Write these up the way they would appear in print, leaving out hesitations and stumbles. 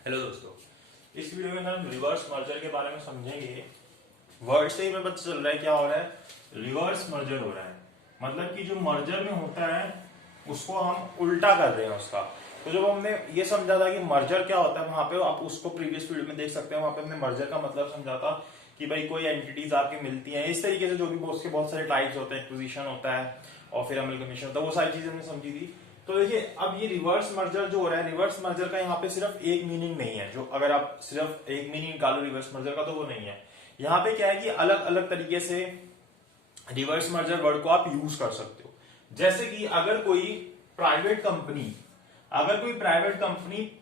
Hello दोस्तों, इस video में हम रिवर्स मर्जर के बारे में समझेंगे। वर्ड से ही हमें पता चल रहा है क्या हो रहा है, रिवर्स मर्जर हो रहा है। मतलब कि जो मर्जर में होता है उसको हम उल्टा कर रहे हैं उसका। तो जब हमने ये समझा था कि मर्जर क्या होता है, वहां पे आप उसको प्रीवियस वीडियो में देख सकते हैं। वहां पे हमने मर्जर का मतलब समझा था कि भाई कोई एंटिटीज आके मिलती हैं इस तरीके से, जो भी उसके बहुत सारे टाइप्स होते हैं, एक्विजिशन होता है और फिर अमलगमेशन होता है, वो सारी चीजें हमने समझी थी। तो देखिए, अब ये रिवर्स मर्जर जो हो रहा है, रिवर्स मर्जर का यहाँ पे सिर्फ एक मीनिंग नहीं है। जो अगर आप सिर्फ एक मीनिंग निकालो रिवर्स मर्जर का, तो वो नहीं है। यहाँ पे क्या है कि अलग अलग तरीके से रिवर्स मर्जर वर्ड को आप यूज कर सकते हो। जैसे कि अगर कोई प्राइवेट कंपनी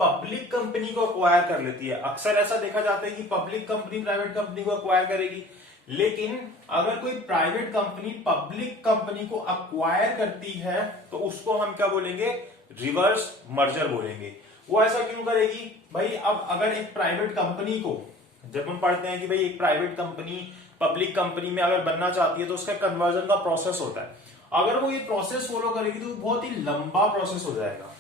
पब्लिक कंपनी को अक्वायर कर लेती है, अक्सर ऐसा देखा जाता है कि पब्लिक कंपनी प्राइवेट कंपनी को अक्वायर करेगी। लेकिन अगर कोई प्राइवेट कंपनी पब्लिक कंपनी को अक्वायर करती है तो उसको हम क्या बोलेंगे, रिवर्स मर्जर बोलेंगे। वो ऐसा क्यों करेगी भाई? अब अगर एक प्राइवेट कंपनी को, जब हम पढ़ते हैं कि भाई एक प्राइवेट कंपनी पब्लिक कंपनी में अगर बनना चाहती है तो उसका कन्वर्जन का प्रोसेस होता है। अगर वो ये प्रोसेस फॉलो करेगी तो बहुत ही लंबा प्रोसेस हो जाएगा,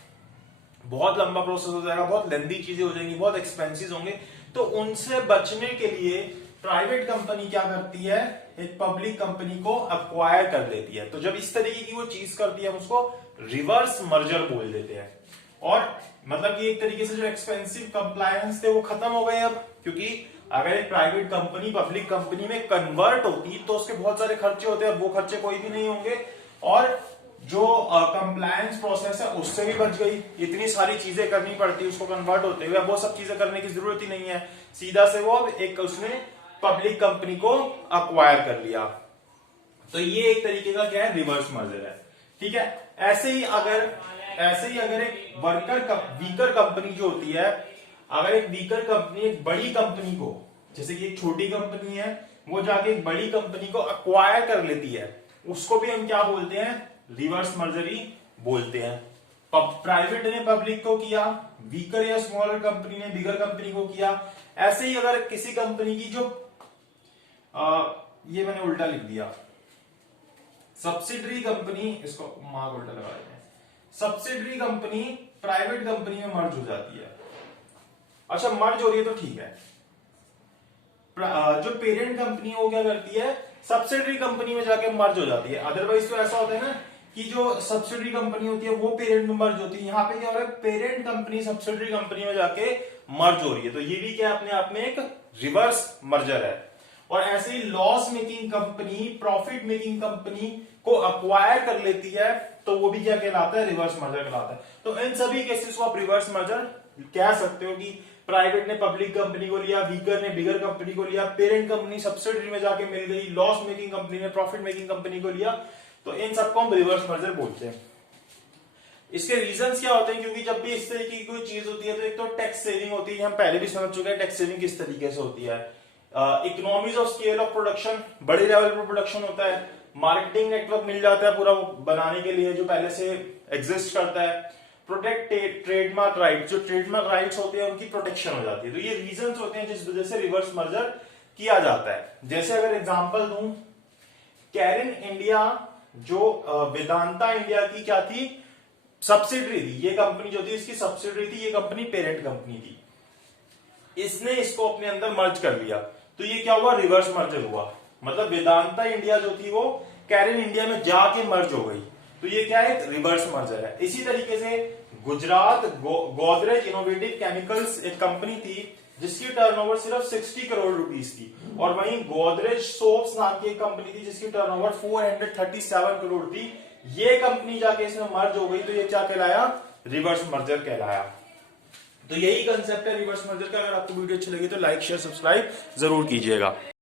बहुत लंबा प्रोसेस हो जाएगा, बहुत लेंथी चीजें हो जाएंगी, बहुत एक्सपेंसिव होंगे। तो उनसे बचने के लिए प्राइवेट कंपनी क्या करती है, एक पब्लिक कंपनी को अक्वायर कर लेती है। तो जब इस तरीके की वो चीज करती है, हम उसको रिवर्स मर्जर बोल देते हैं। और मतलब कि एक तरीके से जो एक्सपेंसिव कंप्लायंस थे वो खत्म हो गए अब, क्योंकि अगर एक प्राइवेट कंपनी पब्लिक कंपनी में कन्वर्ट होती तो उसके बहुत सारे खर्चे होते हैं, वो खर्चे कोई भी नहीं होंगे और जो कंप्लायंस प्रोसेस है उससे भी बच गई। इतनी सारी चीजें करनी पड़ती उसको कन्वर्ट होते हुए, वो सब चीजें करने की जरूरत ही नहीं है। सीधा से वो एक उसने पब्लिक कंपनी को अक्वायर कर लिया। तो ये एक तरीके का क्या है, रिवर्स मर्जर है। ठीक है। ऐसे ही अगर एक वीकर कंपनी जो होती है, अगर एक वीकर कंपनी एक बड़ी कंपनी को, जैसे कि एक छोटी कंपनी है वो जाके एक बड़ी कंपनी को अक्वायर कर लेती है, उसको भी हम क्या बोलते हैं, रिवर्स मर्जर ही बोलते हैं। प्राइवेट ने पब्लिक को किया, वीकर या स्मॉलर कंपनी ने बिगर कंपनी को किया। ऐसे ही अगर किसी कंपनी की जो ये मैंने उल्टा लिख दिया, सब्सिडरी कंपनी, इसको मार्क उल्टा लगा देते हैं, सब्सिडरी कंपनी प्राइवेट कंपनी में मर्ज हो जाती है। अच्छा, मर्ज हो रही है तो ठीक है। जो पेरेंट कंपनी है वो क्या करती है, सब्सिडरी कंपनी में जाके मर्ज हो जाती है। अदरवाइज तो ऐसा होता है ना कि जो सब्सिडरी कंपनी होती है वो पेरेंट में मर्ज होती है। यहाँ पे क्या हो रहा है, पेरेंट कंपनी सब्सिडरी कंपनी में जाके मर्ज हो रही है। तो ये भी क्या अपने आप में एक रिवर्स मर्जर है। और ऐसे ही loss making company profit making company को अक्वायर कर लेती है तो वो भी क्या कहलाता है, रिवर्स मर्जर कहलाता है। तो इन सभी केसेस को आप रिवर्स मर्जर कह सकते हो कि प्राइवेट ने पब्लिक कंपनी को लिया, वीकर ने बिगर कंपनी को लिया, पेरेंट कंपनी सब्सिडरी में जाके मिल गई, लॉस मेकिंग कंपनी ने प्रॉफिट मेकिंग कंपनी को लिया। तो इन सबको हम रिवर्स मर्जर बोलते हैं। इसके रीजंस क्या होते हैं, क्योंकि जब भी इस तरीके की कोई चीज होती है तो एक तो टैक्स सेविंग होती है, हम पहले भी समझ चुके हैं टैक्स सेविंग किस तरीके से होती है। Economies of scale of production, बड़े लेवल पर प्रोडक्शन होता है। मार्केटिंग नेटवर्क मिल जाता है पूरा बनाने के लिए जो पहले से एग्जिस्ट करता है। प्रोटेक्ट ट्रेडमार्क राइट, जो ट्रेडमार्क राइट्स होते हैं उनकी प्रोटेक्शन हो जाती है। तो ये रीजंस होते हैं जिस वजह से रिवर्स मर्जर किया जाता है। जैसे अगर एग्जांपल दूं, कैरिन इंडिया जो वेदांता इंडिया की क्या थी, सब्सिडरी थी। ये कंपनी जो थी इसकी सब्सिडरी थी, ये कंपनी पेरेंट कंपनी थी। इसने इसको अपने अंदर मर्ज कर लिया तो ये क्या हुआ, रिवर्स मर्जर हुआ। मतलब वेदांता इंडिया जो थी वो कैरिन इंडिया में जाके मर्ज हो गई। तो ये क्या है, रिवर्स मर्जर है। इसी तरीके से गुजरात गोदरेज इनोवेटिव केमिकल्स एक कंपनी थी जिसकी टर्नओवर सिर्फ 60 करोड़ रुपीस थी, और वहीं गोदरेज सोप्स नाम की एक कंपनी थी जिसकी टर्नओवर 437 करोड़ थी। ये कंपनी जाके इसमें मर्ज हो गई तो ये क्या कहलाया, रिवर्स मर्जर कहलाया। तो यही कंसेप्ट है रिवर्स मर्जर का। अगर आपको वीडियो अच्छी लगी तो लाइक शेयर सब्सक्राइब जरूर कीजिएगा।